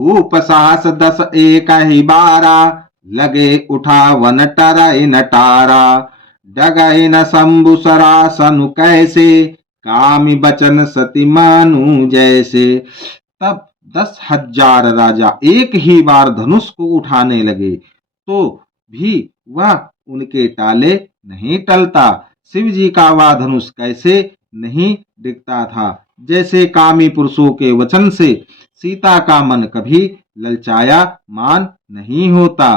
उपसास 10 एक ही 12, लगे उठा वन टरई नटारा। डगई न शंभु सरासनु कैसे, कामी बचन सती मानु जैसे। तब 10,000 राजा एक ही बार धनुष को उठाने लगे, तो भी वह उनके टाले नहीं टलता। शिव जी का वह धनुष कैसे नहीं दिखता था, जैसे कामी पुरुषों के वचन से सीता का मन कभी ललचाया मान नहीं होता।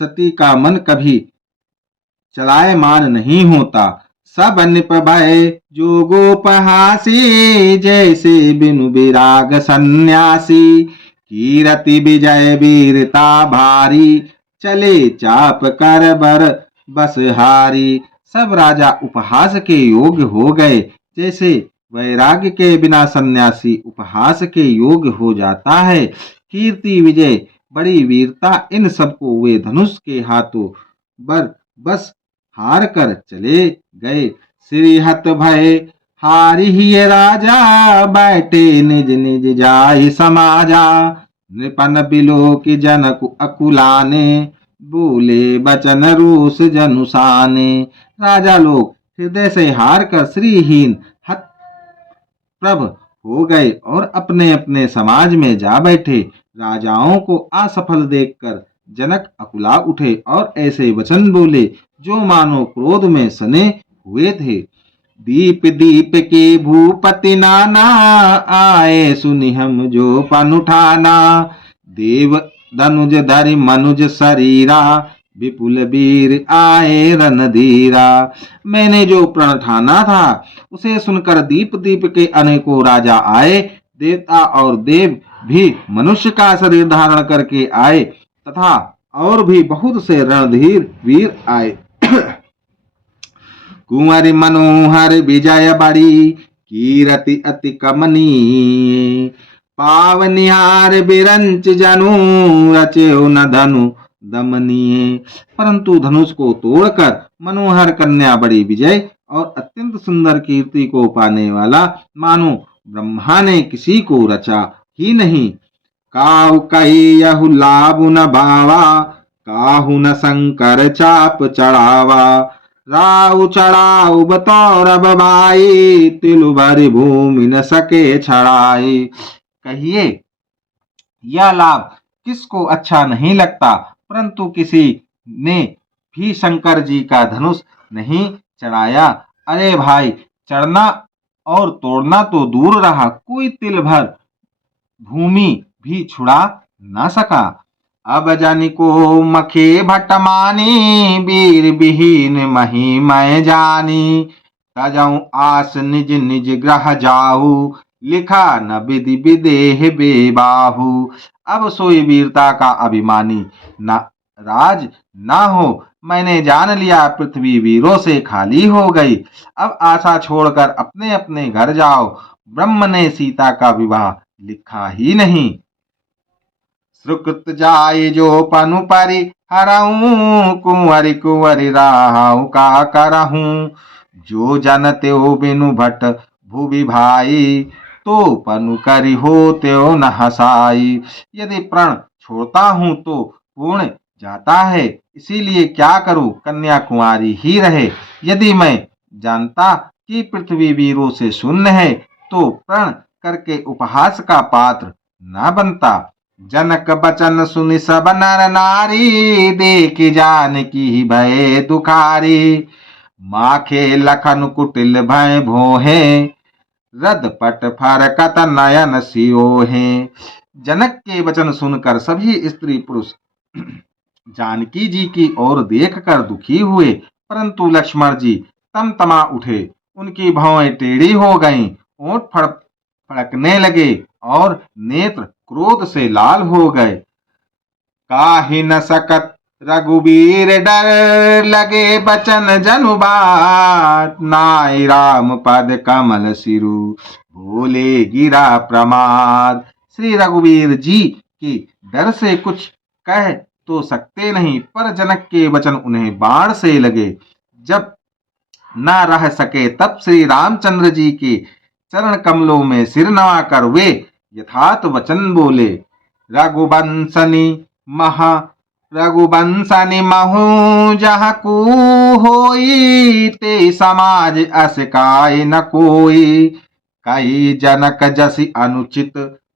सती का मन कभी चलायमान नहीं होता। सब निप भय जो गोपहासी, जैसे बिनु विराग सन्यासी। कीरति विजय वीरता भारी, चले चाप कर बर बस हारी। सब राजा उपहास के योग्य हो गए, जैसे वैराग्य के बिना सन्यासी उपहास के योग्य हो जाता है। कीर्ति विजय बड़ी वीरता, इन सबको वे धनुष के हाथों बर बस हार कर चले गए। श्रीहत भय हारी ही राजा, बैठे निज निज जाहि समाजा। नृपन बिलो की जनक अकुलाने, बोले बचन रोष जनुसाने। राजा लोग हृदय से हार कर श्रीहीन हत प्रभ हो गए और अपने अपने समाज में जा बैठे। राजाओं को असफल देखकर जनक अकुला उठे और ऐसे वचन बोले जो मानो क्रोध में सने हुए थे। दीप दीप के भूपति नाना, आए सुनि हम जो पन उठाना। देव धनुज धरि मनुज शरीरा, विपुल वीर आए रणधीरा। मैंने जो प्रण ठाना था उसे सुनकर दीप दीप के अनेकों राजा आए। देवता और देव भी मनुष्य का शरीर धारण करके आए तथा और भी बहुत से रणधीर वीर आए। कुंवर मनोहर विजय बड़ी, कीरति अति कमनीय। पावनिहार बिरंच जनु, रचेउ न धनु दमनीय। परंतु धनुष को तोड़कर मनोहर कन्या बड़ी विजय और अत्यंत सुंदर कीर्ति को पाने वाला मानो ब्रह्मा ने किसी को रचा ही नहीं। काहु कही यहु लाभु न भावा, काहु न शंकर चाप चढ़ावा। राहु चढ़ाऊ बतौर भाई, तिलु भरी भूमि न सके छड़ाई। कहिए यह लाभ किसको अच्छा नहीं लगता, परंतु किसी ने भी शंकर जी का धनुष नहीं चढ़ाया। अरे भाई, चढ़ना और तोड़ना तो दूर रहा, कोई तिल भर भूमि भी छुड़ा ना सका। अब जनिको मखे भटमानी, वीर विहीन मही मैं जानी। तजऊ आस निज निज ग्रह जाहू, लिखा न विधि विदेह बेबाहू। अब सोई वीरता का अभिमानी न राज ना हो। मैंने जान लिया पृथ्वी वीरों से खाली हो गई। अब आशा छोड़कर अपने अपने घर जाओ। ब्रह्म ने सीता का विवाह लिखा ही नहीं। सुकृत जाय जो पनु परि हरऊं, कुंवरी कुंवरी राहु का करहूं। जो जन त्यो बिनु भट भुवि भाई, तो पनु करि हो त्यो न हसाई। यदि प्रण छोड़ता हूं तो पूर्ण जाता है, इसीलिए क्या करूं, कन्या कुंवारी ही रहे। यदि मैं जानता कि पृथ्वी वीरों से शून्य है, तो प्रण करके उपहास का पात्र न बनता। जनक बचन सुनि सब नर नारी, देख जान की भय दुखारी। माखे लखन कुटिल भय भोहे, रद पट फरकत नयन सियोहे। जनक के वचन सुनकर सभी स्त्री पुरुष जानकी जी की ओर देखकर दुखी हुए, परंतु लक्ष्मण जी तमतमा उठे। उनकी भौएं टेढ़ी हो गईं, ओंठ फड़कने लगे और नेत्र क्रोध से लाल हो गए। काहि न सकत रघुबीर डर, लगे बचन जनु बात। नाई राम पद कमल सिरु, भोले गिरा प्रमाद। श्री रघुवीर जी की डर से कुछ कह तो सकते नहीं, पर जनक के वचन उन्हें बाण से लगे। जब न रह सके तब श्री रामचंद्र जी के चरण कमलों में सिर नवा कर वे यथार्थ वचन बोले। रघुवंशनी महा रघुवंशनि महु जहाँ कू होई, ते समाज अस काय न कोई। कई जनक जसि अनुचित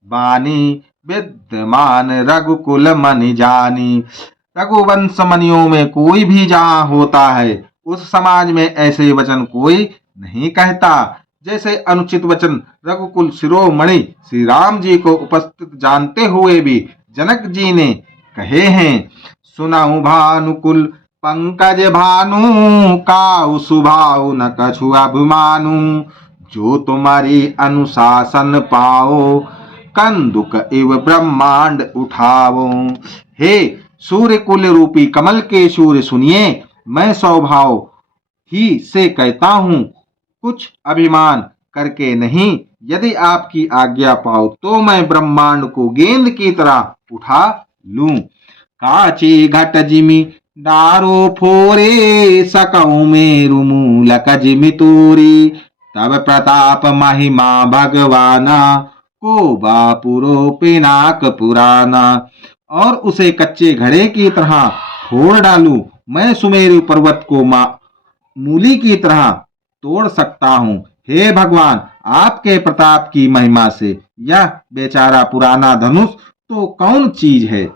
बानी, विद्यमान रघुकुल मनि जानी। रघुवंश मनियों में कोई भी जहाँ होता है, उस समाज में ऐसे वचन कोई नहीं कहता। जैसे अनुचित वचन रघुकुल शिरोमणि श्री राम जी को उपस्थित जानते हुए भी जनक जी ने कहे हैं। सुनहु भानुकुल पंकज भानु, काऊ सुभाऊ न कछु अभिमानु। जो तुम्हारी अनुशासन पाओ, कंदुक इव ब्रह्मांड उठाओ। हे सूर्य कुल रूपी कमल के सूर्य सुनिए, मैं स्वभाव ही से कहता हूँ, कुछ अभिमान करके नहीं। यदि आपकी आज्ञा पाओ तो मैं ब्रह्मांड को गेंद की तरह उठा लूं। काची घट जिमि डारो फोरे, सकऊ मेरु मूलक जिमि तूरी। तब प्रताप महिमा भगवाना, को बापुरो पिनाक पुराना। और उसे कच्चे घड़े की तरह फोड़ डालूं। मैं सुमेरु पर्वत को मूली की तरह तोड़ सकता हूँ। हे भगवान, आपके प्रताप की महिमा से यह बेचारा पुराना धनुष तो कौन चीज है।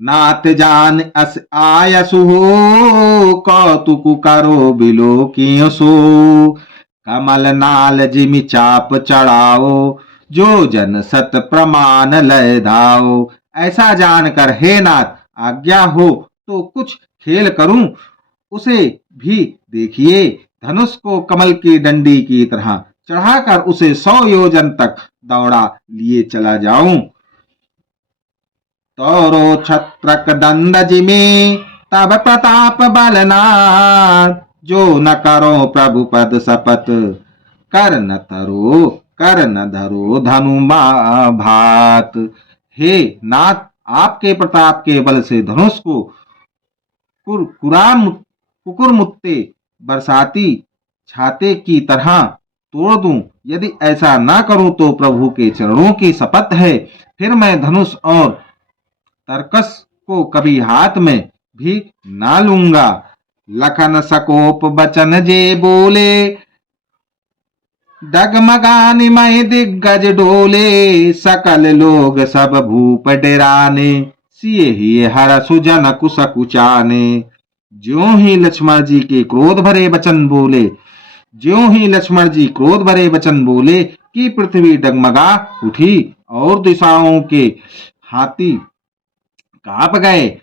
नाथ जान अस आयसु हो, कौतुक करो बिलो कियो सो। कमल नाल जिमि चाप चढ़ाओ, जो जन सत प्रमाण लय धाओ। ऐसा जानकर हे नाथ, आज्ञा हो तो कुछ खेल करूं। उसे भी देखिए, धनुष को कमल की डंडी की तरह चढ़ाकर उसे 100 योजन तक दौड़ा लिए चला जाऊं। तौरो छत्रक दंड जिमे, तब प्रताप बलनाथ। जो न करो प्रभु पद शपथ, कर न धरो धनु भात। हे नाथ, आपके प्रताप के बल से धनुष को कुकुर मुत्ते बरसाती छाते की तरह तोड़ दूं। यदि ऐसा ना करूं तो प्रभु के चरणों की शपथ है, फिर मैं धनुष और तरकस को कभी हाथ में भी ना लूंगा। लखन सकोप बचन जे बोले, डगमगानि महि दिग्गज डोले। सकल लोग सब भूप डराने, सिए ही हरसु जन कुस कुचाने। ज्यों ही लक्ष्मण जी के क्रोध भरे वचन बोले कि पृथ्वी डगमगा उठी और दिशाओं के हाथी कांप गए।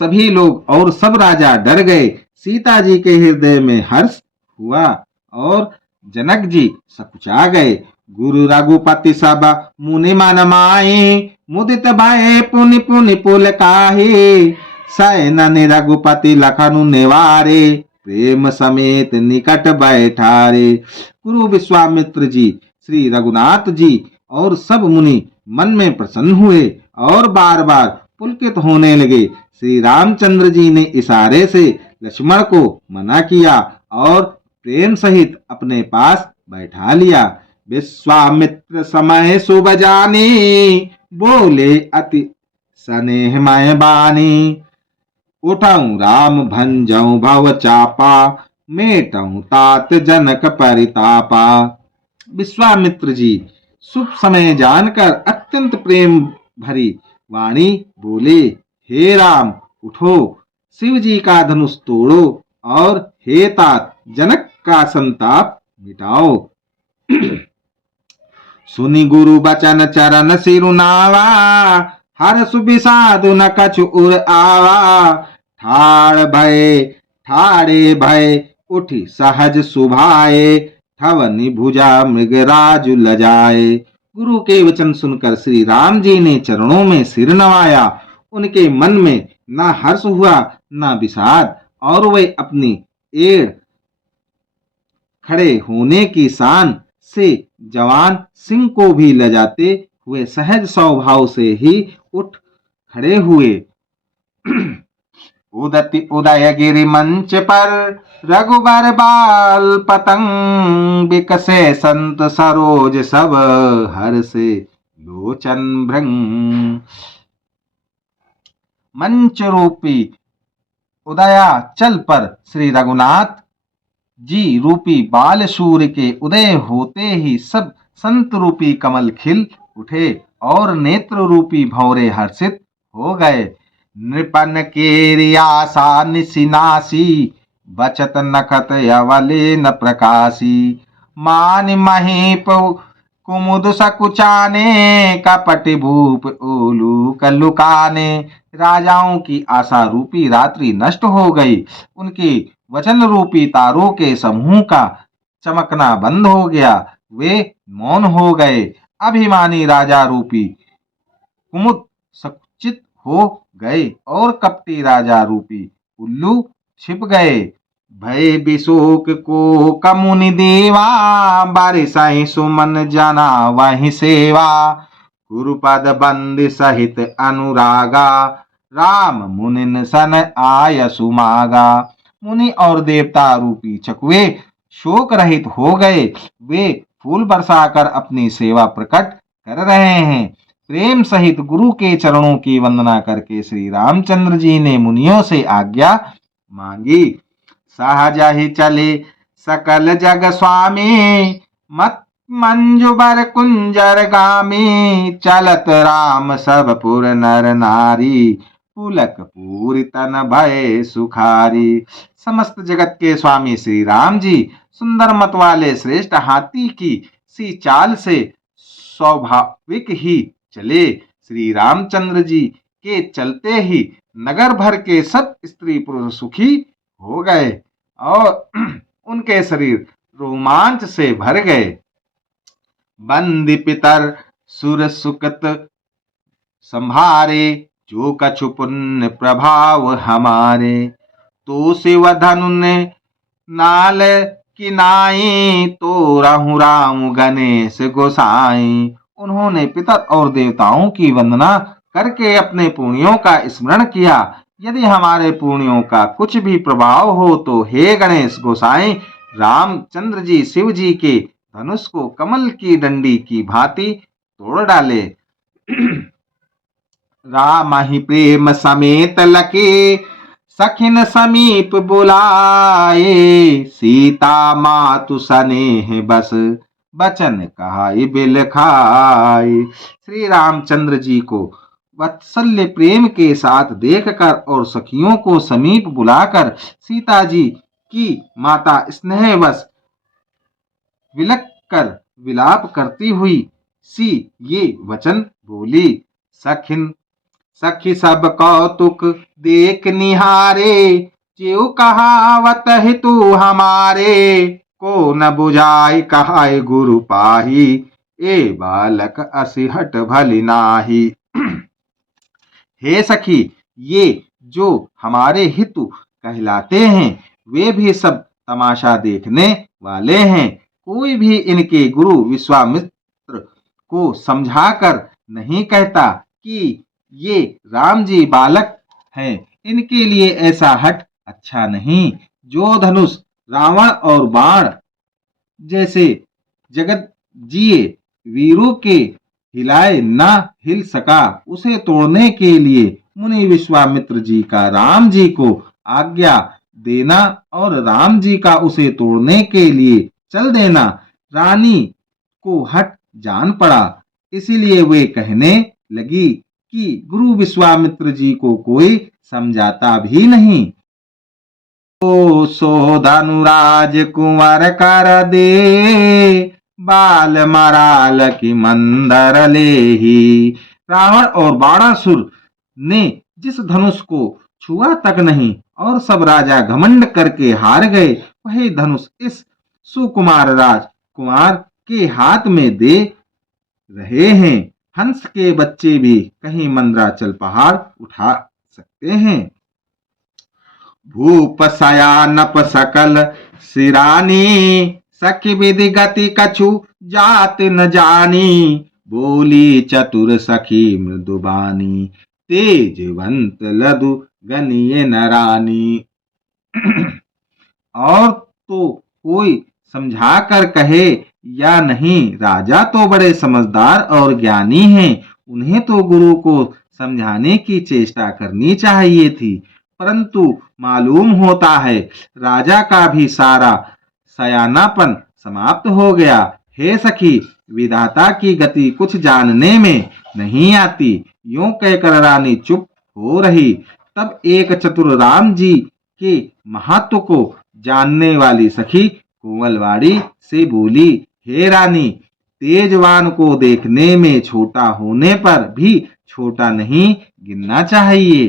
सभी लोग और सब राजा डर गए। सीता जी के हृदय में हर्ष हुआ और जनक जी सकुचा गए। गुरु रघुपति सब मुनि मन माही, मुदित भये पुनि पुनि पुलकाहि। सैनन रघुपति लखनु निवारे, प्रेम समेत निकट बैठारे। गुरु विश्वामित्र जी, श्री रघुनाथ जी और सब मुनि मन में प्रसन्न हुए और बार बार पुलकित होने लगे। श्री रामचंद्र जी ने इशारे से लक्ष्मण को मना किया और प्रेम सहित अपने पास बैठा लिया। विश्वामित्र समय शुभ जानी, बोले अति स्नेहमय बानी। उठाऊं राम भंजऊं भव चापा, मेटऊं तात जनक परितापा। विश्वामित्र जी शुभ समय जानकर अत्यंत प्रेम भरी वाणी बोले, हे राम उठो, शिव जी का धनुष तोड़ो और हे तात जनक का संताप मिटाओ। सुनि गुरु बचन चरण सिरुनावा, हर सुबिसाधु न कछु उर आवा। ठाड़े भय उठी सहज सुभाए, ठवनि भुजा मृगराजु लजाए। गुरु के वचन सुनकर श्री राम जी ने चरणों में सिर नवाया। उनके मन में न हर्ष हुआ न विषाद, और वे अपनी एड़ खड़े होने की शान से जवान सिंह को भी लजाते हुए सहज स्वभाव से ही उठ खड़े हुए। उदति उदयगिरि मंच पर रघुबर बाल पतंग विकसे संत सरोज सब हर से लोचन भृंग। मंच रूपी उदयाचल पर श्री रघुनाथ जी रूपी बाल सूर्य के उदय होते ही सब संत रूपी कमल खिल उठे और नेत्र रूपी भंवरे हर्षित हो गए। नृपन के आशा निशिनासी बचत नखत यवले न प्रकाशी। मान महीप कुमुद सकुचाने कपट भूप ओलू कल्लुकाने। राजाओं की आशा रूपी रात्रि नष्ट हो गई। उनके वचन रूपी तारों के समूह का चमकना बंद हो गया। वे मौन हो गए। अभिमानी राजा रूपी कुमुद सकुचित हो गए और कपटी राजा रूपी उल्लू छिप गए। भय विशोक को कमुनि देवा बारिशहि सुमन जना वही सेवा। गुरुपद बंद सहित अनुरागा राम मुनिन सन आय सुमागा। मुनि और देवता रूपी चकुए शोक रहित हो गए। वे फूल बरसाकर अपनी सेवा प्रकट कर रहे हैं। प्रेम सहित गुरु के चरणों की वंदना करके श्री रामचंद्र जी ने मुनियों से आज्ञा मांगी। सहज ही चले सकल जग स्वामी मत मंजुबर कुंजर गामी। चलत राम सब पुर नर नारी पुलक पूरी तन भय सुखारी। समस्त जगत के स्वामी श्री राम जी सुंदर मत वाले श्रेष्ठ हाथी की सी चाल से स्वाभाविक ही चले। श्री रामचंद्र जी के चलते ही नगर भर के सब स्त्री पुरुष सुखी हो गए और उनके शरीर रोमांच से भर गए। बंदी पितर सुर सुकत संभारे जो कछु पुण्य प्रभाव हमारे। तो शिव धनु ने नाल की नाई तो रहु राम गणेश गोसाई। उन्होंने पितर और देवताओं की वंदना करके अपने पुण्यों का स्मरण किया। यदि हमारे पुण्यों का कुछ भी प्रभाव हो तो हे गणेश गोसाई रामचंद्र जी शिव जी के धनुष को कमल की डंडी की भांति तोड़ डाले। राम ही प्रेम समेत लके सखिन समीप बुलाए। सीता मातु सनेह बस बचन कहाई बिल खाए। श्री रामचंद्र जी को वत्सल्य प्रेम के साथ देखकर और सखियों को समीप बुलाकर सीता जी की माता स्नेहवश विलक कर विलाप करती हुई सी ये वचन बोली। सखी सब कौतुक देख निहारे ज्यों कहावत हितु हमारे। को न बुझाई कहाय गुरु पाही ए बालक असिहट भली नाही। हे सखी ये जो हमारे हितु कहलाते हैं वे भी सब तमाशा देखने वाले हैं। कोई भी इनके गुरु विश्वामित्र को समझाकर नहीं कहता कि ये राम जी बालक हैं। इनके लिए ऐसा हट अच्छा नहीं। जो धनुष रावण और बाण जैसे जगत जिए वीरों के हिलाए ना हिल सका उसे तोड़ने के लिए मुनि विश्वामित्र जी का राम जी को आज्ञा देना और राम जी का उसे तोड़ने के लिए चल देना रानी को हट जान पड़ा। इसीलिए वे कहने लगी कि गुरु विश्वामित्र जी को कोई समझाता भी नहीं। ओ सो धनुराज कुंवर कर दे बाल मराल की मंदर ले ही। रावण और बाणासुर ने जिस धनुष को छुआ तक नहीं और सब राजा घमंड करके हार गए वही धनुष इस सुकुमार राजकुमार के हाथ में दे रहे हैं। हंस के बच्चे भी कहीं मंदराचल पहाड़ उठा सकते हैं। भूप सयानप सकल सिरानी सखी विधि गति कछु जात न जानी। बोली चतुर सखी मृदुबानी तेजवंत लदु गनिये न रानी। और तो कोई समझा कर कहे या नहीं, राजा तो बड़े समझदार और ज्ञानी हैं, उन्हें तो गुरु को समझाने की चेष्टा करनी चाहिए थी, परंतु मालूम होता है राजा का भी सारा सयानापन समाप्त हो गया। हे सखी, विधाता की गति कुछ जानने में नहीं आती। यूं कहकर रानी चुप हो रही। तब एक चतुर राम जी के महत्व को जानने वाली सखी कोमलवाड़ी से बोली, हे रानी, तेजवान को देखने में छोटा होने पर भी छोटा नहीं गिनना चाहिए।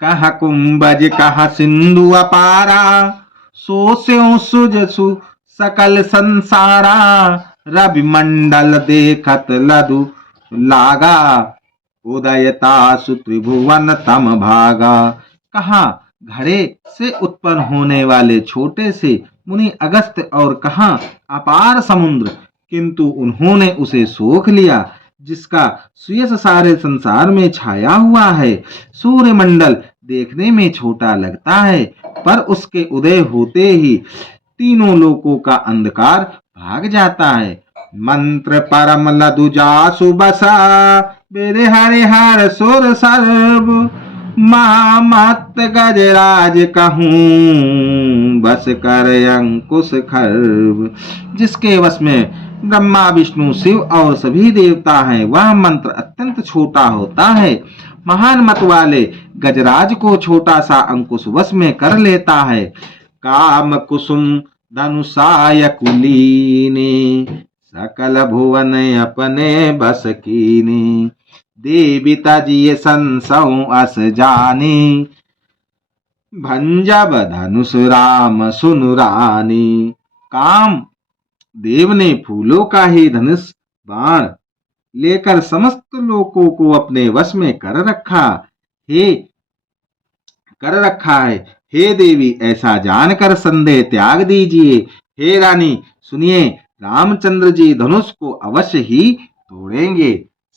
कहा कुंभज कहा सिंधु अपारा, सो स्यों सुजसु सकल संसारा। रवि मंडल देखत लदु लागा, उदयतासु त्रिभुवन तम भागा। कहा घड़े से उत्पन्न होने वाले छोटे से मुनि अगस्त्य और कहा अपार समुद्र, किंतु उन्होंने उसे सोख लिया जिसका सुयस सारे संसार में छाया हुआ है। सूर्यमंडल देखने में छोटा लगता है, पर उसके उदय होते ही तीनों लोकों का अंधकार भाग जाता है। मंत्र परम लदु जासु बसा, वेद हरिहर सुर सर्व। महामत गजराज कहूं, बस कर अंकुश खर्व। जिसके वश में ब्रह्मा विष्णु शिव और सभी देवता हैं, वह मंत्र अत्यंत छोटा होता है। महान मत वाले गजराज को छोटा सा अंकुश वश में कर लेता है। काम कुसुम धनुषाय कुलीने, सकल भुवन अपने बस कीने। देवी तजिय संसौ अस जानी, भंजब धनुष राम सुनु रानी। काम देव ने फूलों का ही धनुष बाण लेकर समस्त लोकों को अपने वश में कर रखा है। हे देवी, ऐसा जानकर संदेह त्याग दीजिए। हे रानी, सुनिए, रामचंद्र जी धनुष को अवश्य ही तोड़ेंगे।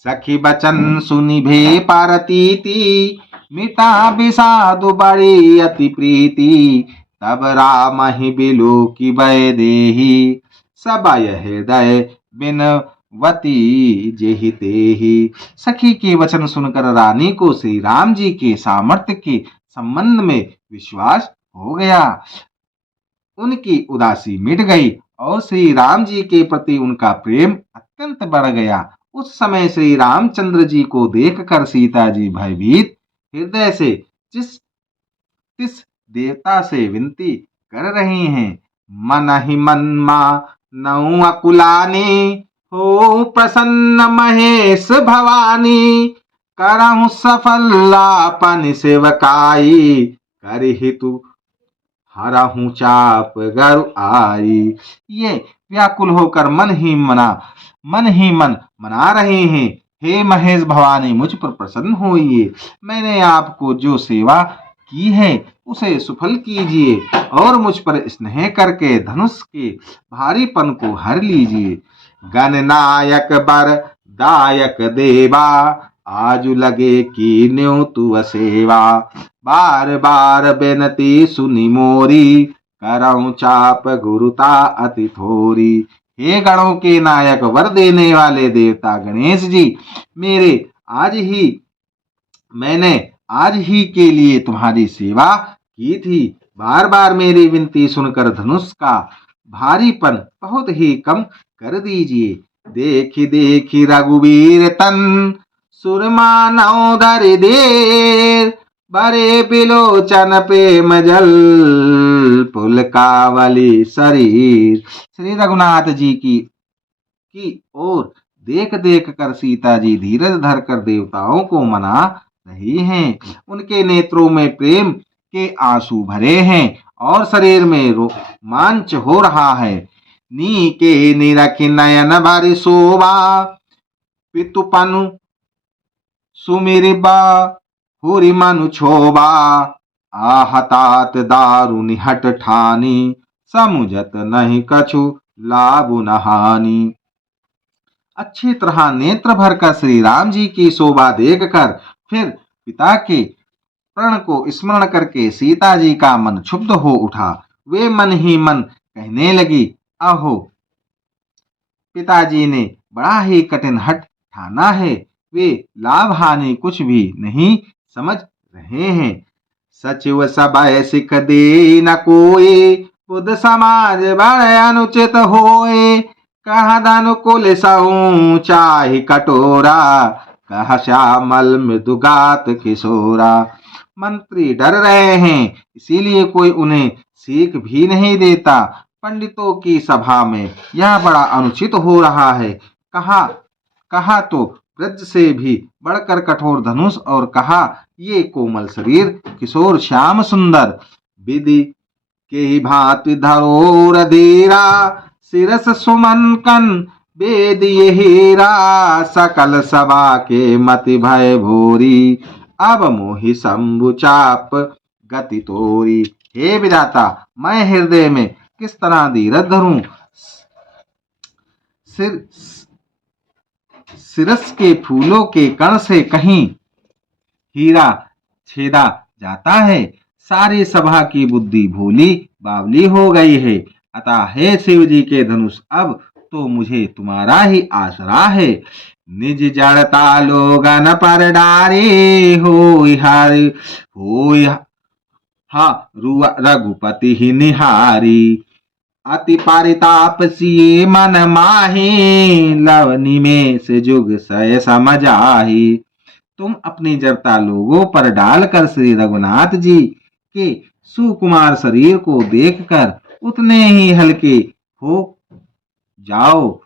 सखी बचन सुनि भे पारती, मिटा विषादु बड़ी अति प्रीति। तब राम ही बिलो की भय देही, सबय हृदय बिनवती जेहि तेहि। सखी के वचन सुनकर रानी को श्री राम जी के सामर्थ्य के संबंध में विश्वास हो गया। उनकी उदासी मिट गई और श्री राम जी के प्रति उनका प्रेम अत्यंत बढ़ गया। उस समय श्री रामचंद्र जी को देखकर सीता जी भयभीत हृदय से तिस देवता से विनती कर रही हैं। मन ही मन मा नौ अकुलानी, हो प्रसन्न महेश भवानी। करहु सफलापन सेवकाई, करहितु हरहु चाप गरु आई। ये व्याकुल होकर मन ही मन मना रहे हैं। हे महेश भवानी, मुझ पर प्रसन्न होइए। मैंने आपको जो सेवा की है उसे सुफल कीजिए और मुझ पर स्नेह करके धनुष के भारीपन को हर लीजिए। गणनायक बर दायक देवा, आजु लगे की न्यो तु सेवा। बार बार बेनती सुनी मोरी, करऊं चाप गुरुता अति थोरी। हे गणों के नायक, वर देने वाले देवता गणेश जी, मैंने आज ही के लिए तुम्हारी सेवा की थी। बार बार मेरी विनती सुनकर धनुष का भारीपन बहुत ही कम कर दीजिए। देखी देखी रघुवीर तन, सुरमानौ धरि देर। बरे बिलोचन प्रेम जल, पुलकावली शरीर। श्री रघुनाथ जी की ओर देख देख कर सीता जी धीरज धरकर देवताओं को मना रही हैं। उनके नेत्रों में प्रेम के आंसू भरे हैं और शरीर में रोमांच हो रहा है। नीके निरखि नयन भरि शोभा, पितुपनु सुमिरिबा हुरि मनु क्षोभा। आहतात दारुनि हट ठानी, समुझत नहीं कछु लाभु न हानि। अच्छी तरह नेत्र भरकर श्री राम जी की शोभा देखकर फिर पिता के प्रण को स्मरण करके सीता जी का मन क्षुब्ध हो उठा। वे मन ही मन कहने लगी, अहो, पिताजी ने बड़ा ही कठिन हठ ठाना है। वे लाभ हानि कुछ भी नहीं समझ रहे हैं। सचिव सभय सिख दे न कोई, बुध समाज बड़ अनुचित होए। कहा धन कुल सहू चाहि कटोरा, कहा श्यामल मृदुगात किशोरा। मंत्री डर रहे हैं, इसीलिए कोई उन्हें सीख भी नहीं देता। पंडितों की सभा में यह बड़ा अनुचित हो रहा है। कहा कहा तो ब्रज से भी बढ़कर कठोर धनुष, और कहा ये कोमल शरीर किशोर श्याम सुंदर। विधि के ही भांति धरोर धीरा, सिरस सुमन कन वेद ये हीरा। सकल सभा के मति भय भोरी, अब मोहि शंभु चाप गति तोरी। हे विधाता, मैं हृदय में किस तरह धीरज धरूं। सिरस के फूलों के कण से कहीं हीरा छेदा जाता है। सारी सभा की बुद्धि भोली बावली हो गई है। अतः हे शिव जी के धनुष, अब तो मुझे तुम्हारा ही आसरा है। निज जड़ता लोगन पर डारे, हो रघुपति ही निहारी। अति परिताप सिए मन माही, लवनी में से जुग सय समझाही। तुम अपनी जड़ता लोगों पर डालकर श्री रघुनाथ जी के सुकुमार शरीर को देखकर उतने ही हल्के हो जाओ।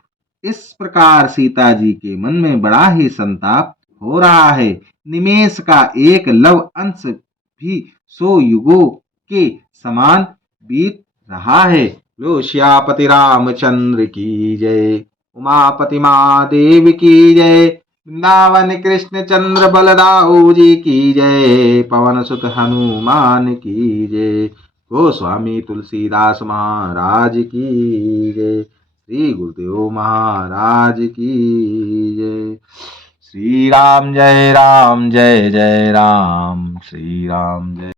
इस प्रकार सीता जी के मन में बड़ा ही संताप हो रहा है। निमेष का एक लव अंश भी 100 युगों के समान बीत रहा है। लो श्यापति रामचंद्र की जय, उमापति महादेव की जय, वृंदावन कृष्ण चंद्र बलदाऊ जी की जय, पवन सुत हनुमान की जय, गोस्वामी तुलसीदास महाराज की जय, श्री गुरुदेव महाराज की जय। श्री राम जय राम, जय जय राम, श्री राम जय।